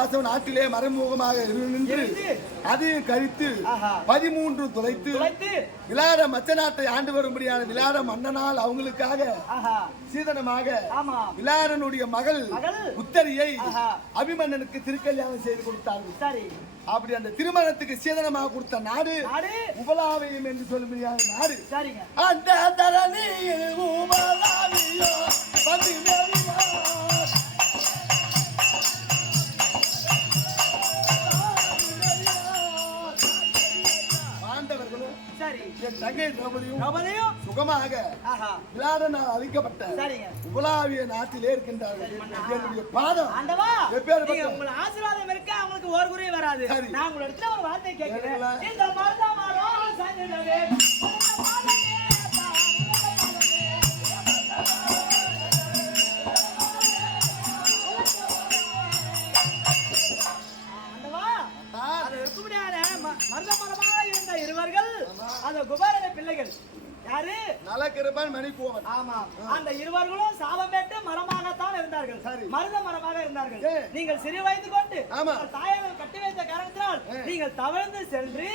வாசம் நாட்டிலே மறைமுகமாக நின்று அதையும் கழித்து 13 துளைத்து விளாட மச்ச நாட்டை ஆண்டு வரும்படியான விளாட மன்னனால் அவங்களுக்காக சீதனமாக விளாடனுடைய மகள் உத்தரியை அபிமன்னனுக்கு திருக்கல்யாணம் செய்து கொடுத்தார்கள். அப்படி அந்த திருமணத்துக்கு சீதனமாக கொடுத்த நாடு உபலாவியம் என்று சொல்லும்படியான நாடு. அந்த தரணியில் உபலாவியோ வந்து என் தங்கை திரௌபதியும் சுகமாக விளாடனால் அழிக்கப்பட்ட உபலாவிய நாட்டிலே இருக்கின்றார்கள். என்னுடைய பாதம் உங்கள் ஆசீர்வாதம் இருக்க அவங்களுக்கு ஒரு குறையும் வராது. நான் உங்களிடத்துல ஒரு வார்த்தை கேட்கிறேன். இந்த மருதமரமாக இருந்த இருவர்கள் அந்த குபேரன பிள்ளைகள் யாரு? நலக்கிருபன் மணிபூவன். ஆமா, அந்த இருவர்களும் சாபம் பெற்று மரமாகத்தான் இருந்தார்கள், மருத மரமாக இருந்தார்கள். நீங்கள் சிறு வயது கொண்டு தாயார்கள் கட்டி வைத்த காரணத்தினால் நீங்கள் தவழ்ந்து சென்று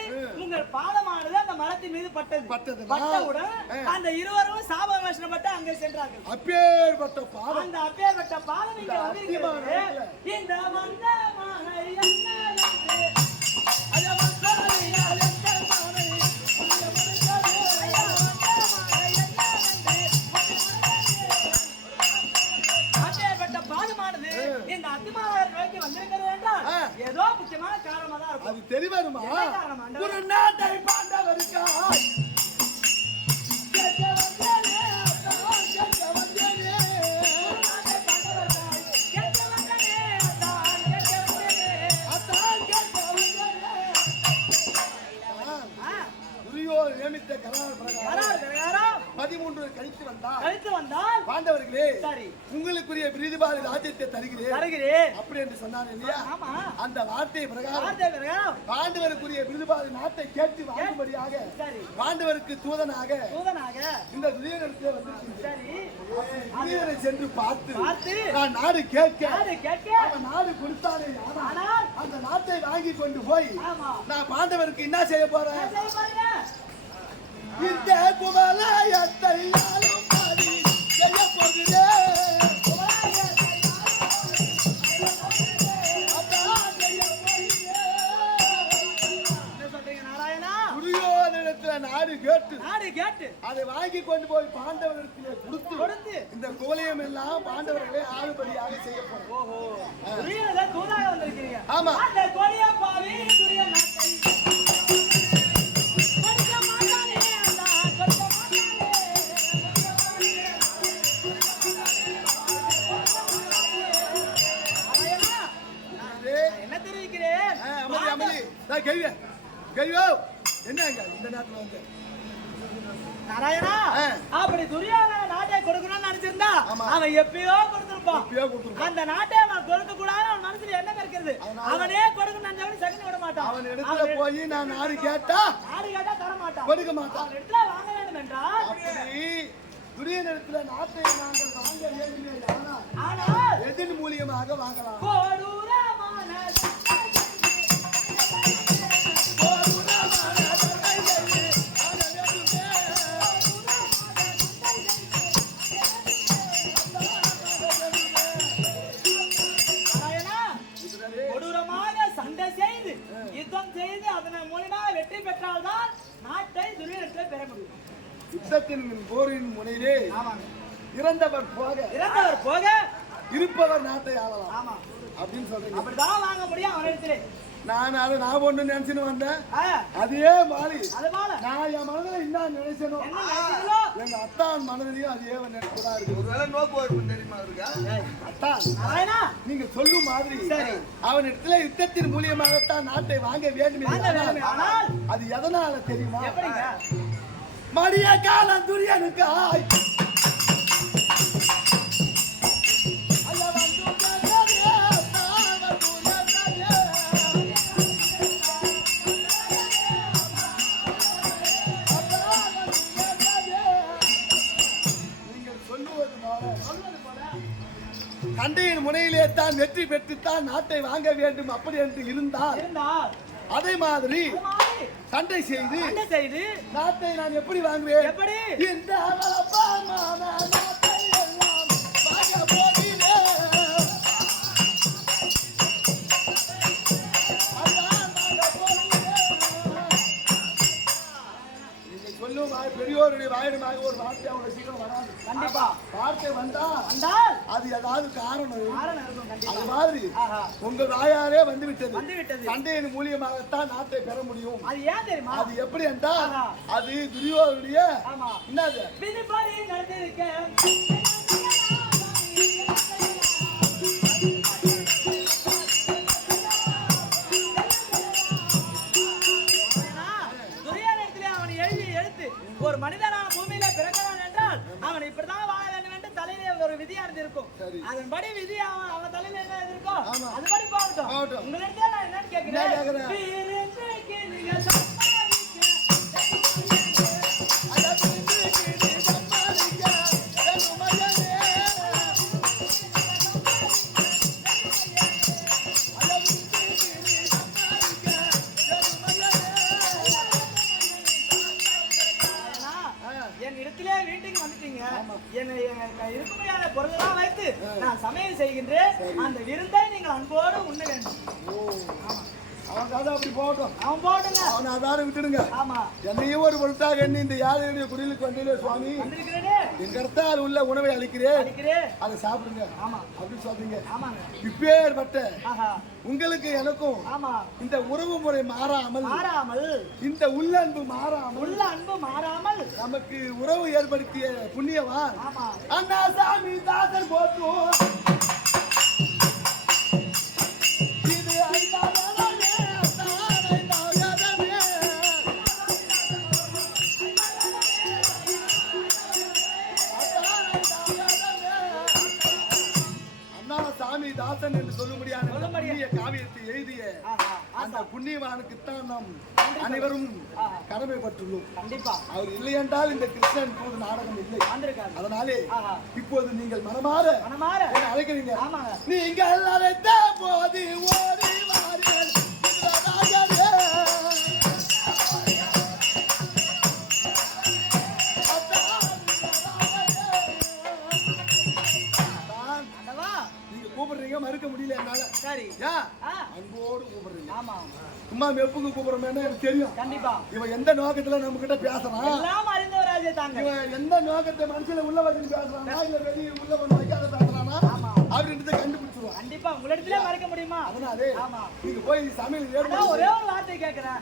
உங்கள் பாதமானது அந்த மரத்தின் மீது பட்டவுடன் அந்த இருவரும் சாப விமோசனப்பட்டு அங்கே சென்றார்கள். அப்பேற்பட்ட பாதம், அந்த அப்பேற்பட்ட பாதம் இங்கே வந்திருக்கிறது. இந்த வந்தமான இந்த அத்திமாவளர் நோக்கி வந்திருக்கிறது என்றால் ஏதோ முக்கியமான காரணமா தான் இருக்கும். அது தெரியுமா? ஒரு நாட்டை பாண்டவருக்காய் நியமித்த கரார் பிரகாரம் 13 கழித்து வந்தால் பாண்டவர்களே உங்களுக்குரிய விருதுபாலி ராஜ்யத்தை தருகிறேன் அப்படி என்று சொன்னார் இல்லையா? அந்த வார்த்தை பிரகாரம் பாண்டவருக்குரிய விருதுபாலி நாட்டை கேட்டு வாங்கும்படியாக பாண்டவருக்கு தூதனாக இந்த துரியனிடத்திலே வந்து சென்று பார்த்து நான் நாடு கேட்க நாடு கொடுத்தானே, ஆனால் அந்த நாட்டை வாங்கி கொண்டு போய் நான் பாண்டவருக்கு என்ன செய்ய போறேன்? இந்த குமலாயத்தை செய்ய போகிறேன். நாடு கேட்டு அதை வாங்கி கொண்டு போய் பாண்டவர்களுக்கு கொடுத்து இந்த கோலியம் எல்லாம் பாண்டவர்களை ஆளுபடியாக செய்ய போறோம். ஆமா, என்னங்க இந்த நாட்டுல வந்து நாராயணா அப்படி துரியோதன நாட்டை கொடுக்கணும்னு நினைச்சிருந்தா அவன் எப்பயோ கொடுத்திருப்பான். அந்த நாட்டை அவன் கொடுக்க கூடாது அவன் மனசுல என்ன இருக்கிறது? அவனே கொடுக்கணும்னு நினைச்சவனே சகனி விட மாட்டான். அவன் இடத்துல போய் நான் நாடு கேட்டா தர மாட்டான், கொடுக்க மாட்டான். அவன் இடத்துல வாங்க வேண்டும் என்றால் அப்படி துரியோதனத்துல நாட்டை நாங்கள் வாங்க வேண்டும், ஆனால் எதன் மூலியமாக வாங்கலாம்? கொடூரமான சண்டை செய்து யுத்தம் செய்து அதன் மூலமாக வெற்றி பெற்றால்தான் நாட்டை துரியோதனத்தில் பெற முடியும். யுத்தத்தின் போரின் முனையிலே இறந்தவர் போக இருப்பவர் நாட்டை ஆளலாம் அப்படின்னு சொல்றீங்க. அப்படிதான் வாங்க முடியும் அவனிடத்திலே. நான் ஒண்ணு நினைச்சுன்னு வந்தேன், அதே மாதிரி நான் என் மனதில் என்ன நினைச்சனும் எங்க அத்தான் மனதிலையும் அதே நினைச்சுதான் இருக்கு. ஒருவேளை நோக்கு வரும் தெரியுமா இருக்கா? அத்தான் நீங்க சொல்லும் மாதிரி அவன் இடத்துல யுத்தத்தின் மூலியமாகத்தான் நாட்டை வாங்க வேண்டும். அது எதனால தெரியுமா? மடிய காலம் துரியனுக்கு கண்டையின் முனையிலே தான் நான் வெற்றி பெற்றுத்தான் நாட்டை வாங்க வேண்டும் அப்படி என்று இருந்தால் அதே மாதிரி சண்டை செய்து நாட்டை நான் எப்படி வாங்குவேன்? எப்படி? இந்த வளப்பாமான நாட்டை எல்லாம் வாங்க போகிறேன். சொல்லும் பெரியோருடைய வாயிடமாக ஒரு வார்த்தை அவங்க சீக்கிரம் வராது. கண்டிப்பா வார்த்தை வந்தால் அது ஏதாவது காரணம். அது மாதிரி உங்க வாயாலே வந்து விட்டது. சண்டையின் மூலியமாகத்தான் நாட்டை பெற முடியும். அது ஏன் தெரியுமா? அது எப்படி என்றால் அது துரியோதனுடைய என்னது ஒரு மனிதனான பூமியில பிறக்கிறான் என்றால் அவன் இப்படிதான் வாழ வேண்டும் என்று தலையிலே ஒரு விதியா இருந்திருக்கும். அதன்படி விதி அவன் தலையில என்ன இருக்கும் அதுபடி போகட்டும். உங்களிடத்துல நான் என்னன்னு கேட்கிறேன், என் இடத்திலே வீட்டுக்கு வந்துட்டீங்க. என்னை இருக்குமையான பொருளெல்லாம் வைத்து நான் சமையல் செய்கின்றேன். அந்த விருந்தை நீங்கள் அன்போடு உண்ண வேண்டும். அவன் கதை அப்படி போகட்டும். அவன் போட்டுங்க, அவனை அதார விட்டுடுங்க. ஆமா, என்னையும் ஒரு பொருட்டாக எண்ணி இந்த யாரையுடைய குடிலுக்கு வந்தீங்களே சுவாமி, எங்க இடத்தால் உள்ள உணவை அளிக்கிறேன், அதை சாப்பிடுங்க. ஆமா அப்படி சொல்றீங்க. ஆமாங்க. இப்பேற்பட்ட உங்களுக்கு எனக்கும் இந்த உறவு முறை மாறாமல் இந்த உள்ளன்பு மாறாமல் நமக்கு உறவு ஏற்படுத்திய புண்ணியவான் அண்ணா சாமி தாசர் போற்றும். தாசன் என்று சொல்ல முடியாத காவியத்தை எழுதிய அந்த புண்ணியவானுக்குத்தான் நாம் அனைவரும் கடமைப்பட்டுள்ளோம். கண்டிப்பா அவர் இல்லை என்றால் இந்த கிருஷ்ணன் போது நாடகம் இல்லை. அதனாலே இப்போது நீங்கள் மனமாற அழைக்கிறீங்க. நீங்கள் அழைத்த போது ஓடி வாருங்கள். கூப்பிடுறீங்க, மறுக்க முடியல என்னால. சரி, அன்போடு கூப்பிடுறீங்க. ஆமா, சும்மா மெப்புக்கு கூப்பிடுறோம் எனக்கு தெரியும். கண்டிப்பா இவன் எந்த நோக்கத்துல நம்ம கிட்ட பேசுறான், இவன் எந்த நோக்கத்தை மனுஷன உள்ள வச்சு பேசுறானா இல்ல வெளியே உள்ள வந்து வைக்காத பேசுறானா அப்படின்றத கண்டுபிடிச்சிருவோம். கண்டிப்பா உங்களிடத்துல மறுக்க முடியுமா? அதனாலே நீங்க போய் சமையல் ஒரே ஒரு வார்த்தை கேட்கிறேன்.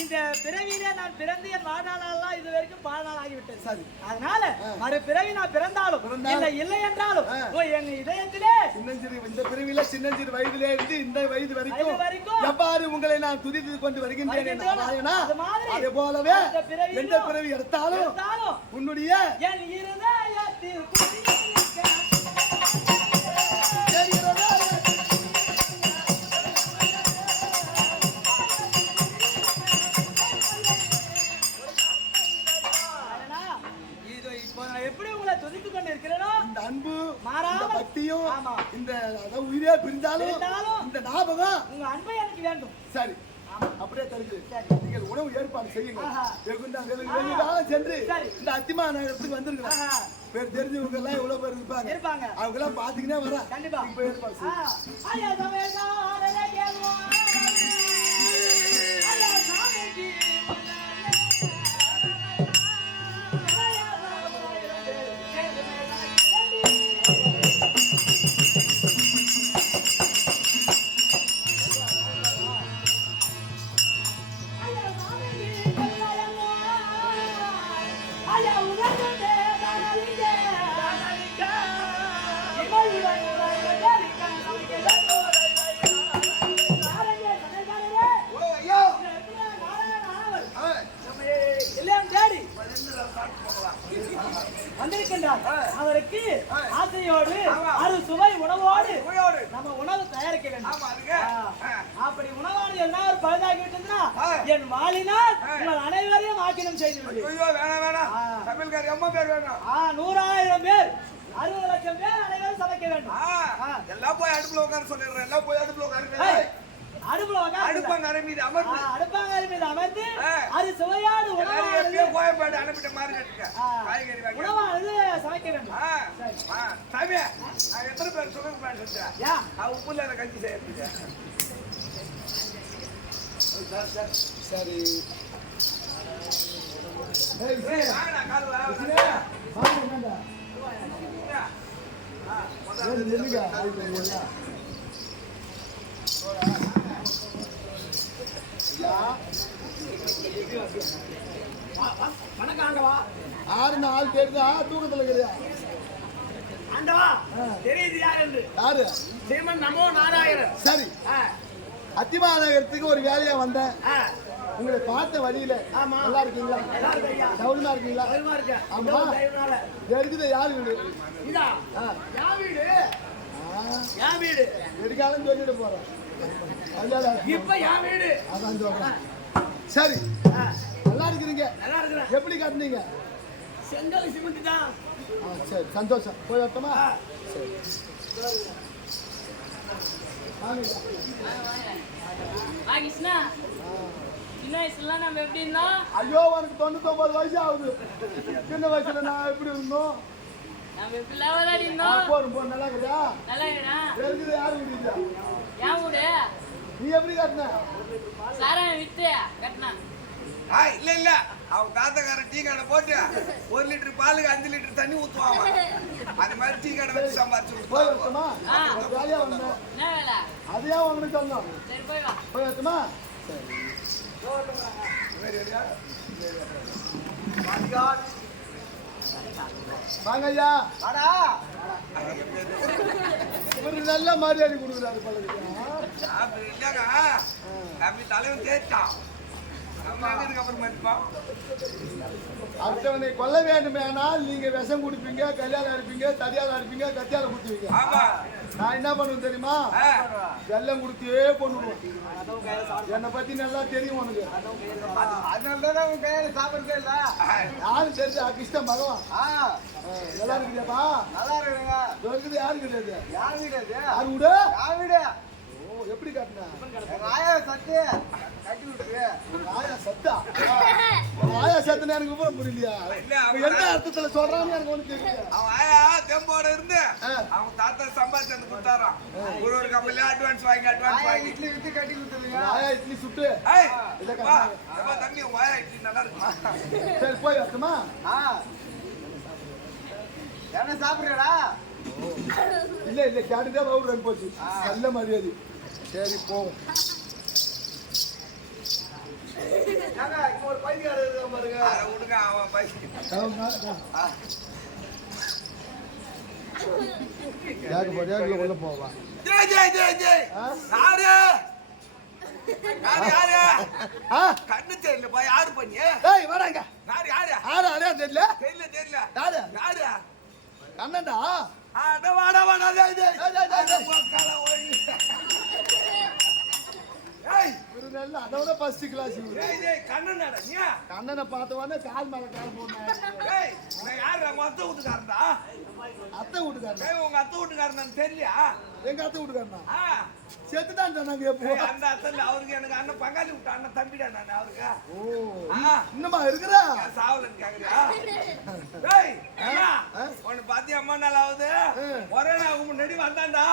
இந்த பிறவியிலே நான் பிறந்து என் வாழ்நாளெல்லாம் இது வரைக்கும் 4 நாள் ஆகிவிட்டது. சரி, அதனால மறு பிறவி நான் பிறந்தாலும் இல்லை என்றாலும் என் இதயத்திலே இந்த பிறவியில சின்னஞ்சிறு வயதிலே இருந்து இந்த வயது வரைக்கும் எவ்வாறு உங்களை நான் துதித்து கொண்டு வருகின்றேன். அதே போலவே எந்த பிறவி எடுத்தாலும் உன்னுடைய என் இருதயத்தில் இந்த அன்பு மாறாத பக்தியும் இந்த உயிரே பிரிந்தாலும் இந்த ஞாபகம் உங்க அன்பை எனக்கு வேண்டும். சரி, அப்படியே தருது. நீங்கள் உணவு ஏற்பாடு செய்யுங்க. சென்று இந்த அத்திமா நகரத்துக்கு வந்துருங்க. பேர் தெரிஞ்சவங்க எல்லாம் எவ்வளவு பேர் இருப்பாங்க. அவங்க எல்லாம் பாத்தீங்கன்னா வர கண்டிப்பா இப்ப ஏற்பாடு செய்யுங்க. அவருக்கு ஆசையோடு அறு சுவை உணவோடு நம்ம உணவு தயாரிக்க வேண்டும். பழுதாகி விட்டதுன்னா என் வாளினால் உங்கள் அனைவரையும் ஆக்கினம் செய்து விடுவேன். ஐயோ வேணாம் வேணாம், சமையல்காரி அம்மா பேர் வேணும். 100,000 பேர் 60 லட்சம் பேர் அனைவரும் சமைக்க வேண்டும். எல்லாம் போய் அடுப்புல உட்கார சொல்லிடுறேன். எல்லாம் போய் அடுப்புல உட்காருங்க. அடுப்பாங்கரை மீது அமர்ந்து அது சுவையான உணவானது கோயம்பேடு அனுப்பிட்ட மாதிரி கட்டுங்க. காய்கறி உணவானது சமைக்க வேண்டும். சாமி நான் எத்தனை பேர் சுகர் பிளான் செஞ்சேன். உப்புல கஞ்சி செய்யறதுக்கு சரி ஆறுன்னு ஆள் தெரியுதா? தூக்கத்துல இருக்கிறியா? ஆண்டவா தெரியுது யார் என்று. யாரு? ஸ்ரீமன் நமோ நாராயணன். சரி, அத்திமாநகரத்துக்கு ஒரு வேலையா வந்தேன். உங்களை பார்த்த வழியில நல்லா இருக்கீங்களா? சௌரியமா இருக்கீங்களா? ஆமா. இருக்குது யாரு வீடு? என் வீடு எதுக்காலும் சொல்லிட்டு போறேன். இப்ப என் வீடு அதான் சொல்றேன். சரி, நல்லா இருக்கிறீங்க. நல்லா இருக்கிறேன். எப்படி கட்டினீங்க? செங்கல் சிமெண்ட் தான். சரி, சந்தோஷம். போய் வரட்டுமா? சரி, கிருஷ்ணா, சின்ன வயசுல நம்ம எப்படி இருந்தோம்? ஐயோ, உனக்கு 99 வயசு ஆகுது. சின்ன வயசுல நான் எப்படி இருந்தோம்? நம்ம எப்படி விளையாடி இருந்தோம்? போறோம். நல்லா இருக்கிறா? நல்லா இருக்கா? இருக்குது யாரு வீடு? என் வீடு. நீ எப்படி கட்டின? சாராயம் வித்து கட்டினா. இல்ல இல்ல, அவன் தாத்தக்காரன் டீ கடை போட்டு 1 லிட்டர் பாலுக்கு 5 லிட்டர் தண்ணி ஊத்துவாங்க. அந்த மாதிரி டீ கடை வச்சு சம்பாதிச்சு போய் வரட்டுமா? வேலையா வந்தேன். என்ன வேலை? அதையா உங்களுக்கு சொன்னோம். சரி போய் வா. போய் வரட்டுமா? வாங்க ஐயா. ஒரு நல்ல மரியாதை கொடுக்குறாரு பழகுது. தம்பி தலைவன் தேய்ச்சான். அடுத்தவனை கொல்ல வேண்டுமே ஆனால் நீங்க விஷம் குடிப்பீங்க, கல்யாணம் அடிப்பீங்க, தடியால அடிப்பீங்க, கத்தியால குடுத்துவீங்க. நான் என்ன பண்ணுவேன் தெரியுமா? வெள்ளம் குடுத்தே பண்ணுவேன். என்னை பத்தி நல்லா தெரியும் உனக்கு. அதனாலதான் உன் கையால சாப்பிடுறதே இல்ல. யாரு தெரிஞ்சு கிருஷ்ண பகவான். நல்லா இருக்குதாப்பா? நல்லா இருக்குங்க. இருக்குது யாரு கிடையாது? யாரு கிடையாது? யாரு விடு? யாரு விடு? எப்படி காட்டினா? ஆயா சத்து கட்டி விட்டுரு. ஆயா சத்தா? ஆயா சத்துன்னு எனக்கு கூட புரியலையா? என்ன அர்த்தத்துல சொல்றான்னு எனக்கு ஒண்ணு தெரியல. அவன் ஆயா தெம்போட இருந்து அவங்க தாத்தா சம்பாதிச்சு வந்து கொடுத்தாராம். ஒரு கம்பெனில அட்வான்ஸ் வாங்கி இட்லி வித்து கட்டி கொடுத்துருங்க. ஆயா இட்லி சுட்டு தம்பி உங்க ஆயா இட்லி நல்லா இருக்கும். சரி போய் வரட்டுமா? என்ன சாப்பிடுறா? இல்ல இல்ல, கேட்டுதான் பவுடர் போச்சு. நல்ல மரியாதை. சரி போவோம். ஒரு பைக்காரர் பாருங்க. விடுங்க அவன் பைக். உள்ள போவா. ஜெய் ஜெய் ஜெய் ஜெய். யாரு யாரு யாரு? கண்ணு தெரியலப்பா. யாரு பண்ணி? ஏய் வாடாங்க. யாரு யாரு? யாரு யாரே தெரியல? தெரியல தெரியல. யாரு யாரு? கண்ணன்டா. அட வாடா வாடா ஜெய் ஜெய். மக்கள ஓடி. ஏய் ஒரு நல்ல அதோட ஃபர்ஸ்ட் கிளாஸ். ஜெய் ஜெய் கண்ணனடா நீ. கண்ணனை பார்த்தவனே கால் மேல கால் போடுறான். ஏய் நான் யாரு? உங்க அத்தை வீட்டுக்காரன்டா. அத்தை வீட்டுக்காரன்? ஏய் உங்க அத்தை வீட்டுக்காரன் தெரியலையா? எங்க அத்தை வீட்டுக்காரனா? செத்துதான் சொன்னாங்க. எப்போ? அந்த அத்தை அவருக்கு எனக்கு அண்ணன் பங்காளி விட்ட அண்ணன் தம்பிடா நான் அவருக்கு. இன்னுமா இருக்கிறா? சாவலன்னு கேக்குறியா? ஏய் உன்னை பாத்தி அம்மா நாள் ஆகுது. ஒரே நாள் முன்னாடி வந்தாண்டா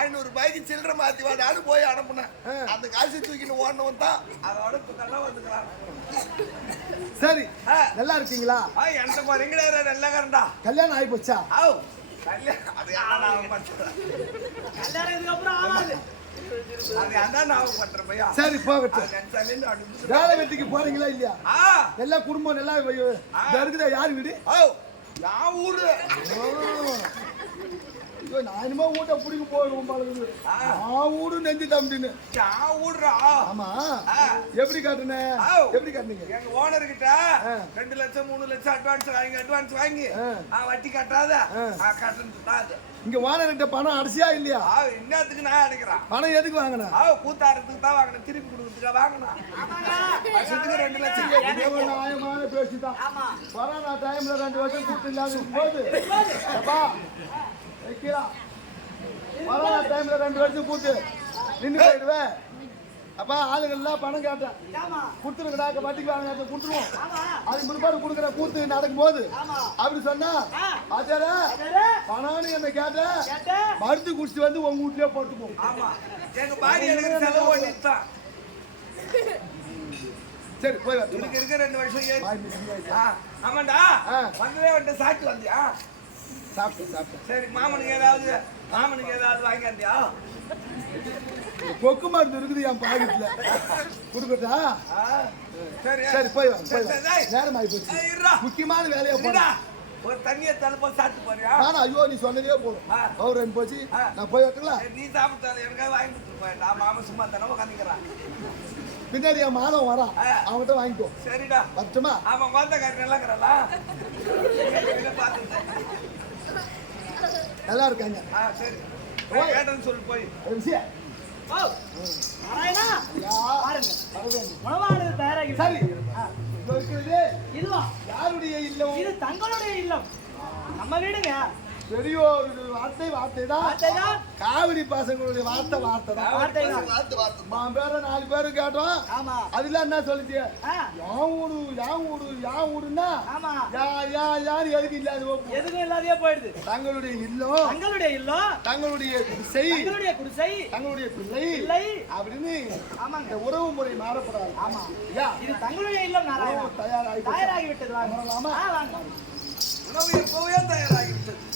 500 ரூபாய்க்கு சில்லறை மாத்தி வாடான்னு போய் அனுப்புனேன். அந்த காசு தூக்கிட்டு ஓடனவன் தான் அதோட நல்லா வந்துக்கிறான். சரி, நல்லா இருக்கீங்களா? எந்த குறைங்கடா நல்லா கரண்டா. கல்யாணம் ஆகி போச்சா? கல்யாணம் அது யாரும் பண்றேன். கல்யாணத்துக்கு அப்புறம் ஆகாது. அது அதான் நான் பண்றேன் பையா. சரி போகட்டும். வேலை வெட்டிக்கு போறீங்களா இல்லையா? எல்லா குடும்பம் நல்லா இருக்குதா? யார் வீடு? நான் ஊரு. ஐயோ நான் இனிமே வீட்டை பிடிக்க போயிடுவோம் பழகுது நான் வீடு நெஞ்சு தம்பின்னு ஊடுறா ஆமா எப்படி காட்டுன எப்படி காட்டுனீங்க எங்க ஓனர் கிட்ட 2 லட்சம் 3 லட்சம் அட்வான்ஸ் வாங்கி வட்டி கட்டாத கட்டணும் இங்க ஓனர்கிட்ட பணம் அடிச்சியா இல்லையா என்னத்துக்கு நான் அடைக்கிறேன் பணம் எதுக்கு வாங்கின கூத்தாடுறதுக்கு தான் வாங்கினேன் திருப்பி கொடுக்கறதுக்கு வாங்கினேன் வருஷத்துக்கு 2 லட்சம் நியாயமான பேச்சுதான் கொரோனா டைம்ல 2 வருஷம் கூட்டு இல்லாத போது வைக்கலாம் கொரோனா டைம்ல 2 வருஷம் கூட்டு நின்று போயிடுவேன் அப்பா ஆளுகள் எல்லாம் பணம் கேட்டேன் கொடுத்துருக்கடா வட்டிக்கு வாங்க கொடுத்துருவோம் அதுக்கு முன்னாடி கொடுக்குற கூத்து நடக்கும் போது அப்படி சொன்னா ஆச்சார பணம்னு என்ன கேட்டேன் மருந்து குடிச்சிட்டு வந்து உங்க வீட்லயே போட்டுப்போம் எங்க பாடி எனக்கு செலவு பண்ணிட்டான் சரி போய் இருக்கு 2 வருஷம் ஆமாண்டா வந்து சாப்பிட்டு வந்தியா சாப்பிட்டு சரி மாமனுக்கு ஏதாவது வாங்கியா கொக்கு மருந்து இருக்குது என் பாக்கெட்ல கொடுக்கட்டா சரி சரி போய் நேரம் ஆகி போச்சு முக்கியமான வேலையை போடா ஒரு தண்ணியை தழுப்ப சாப்பிட்டு போறியா நானும் ஐயோ நீ சொன்னதே போதும் அவர் ரெண்டு போச்சு நான் போய் வரட்டுங்களா நீ சாப்பிட்டாலும் எனக்காக வாங்கி கொடுத்துருப்பேன் நான் மாமன் சும்மா தானே உட்காந்துக்கிறான் பின்னாடி என் மாதம் வரான் அவன்கிட்ட வாங்கிக்கோ சரிடா வரட்டுமா அவன் கோத்தக்காரன் நல்லா இருக்கிறாளா நல்லா இருக்காங்க சரி கேட்டேன்னு சொல்லி போய் விஷயம் உணவானது தயாராகி சரி இதுவா யாருடைய இல்லம் இது தங்களுடைய இல்லம் நம்ம வீடுங்க பெரியோர் வார்த்தை தான் காவிரி பாசங்களுடைய வார்த்தை பேர 4 பேரு கேட்டோம் அதுல என்ன சொல்லிச்சு யான் ஊடுன்னா யாரு எதுக்கு இல்லாதே போயிடுது தங்களுடைய இல்லம் தங்களுடைய குடிசை தங்களுடைய பிள்ளை அப்படின்னு இந்த உறவு முறை மாறப்படாது இது தங்களுடைய இல்லம் தயாராகி விட்டது உணவு எப்பவே தயாராகி விட்டது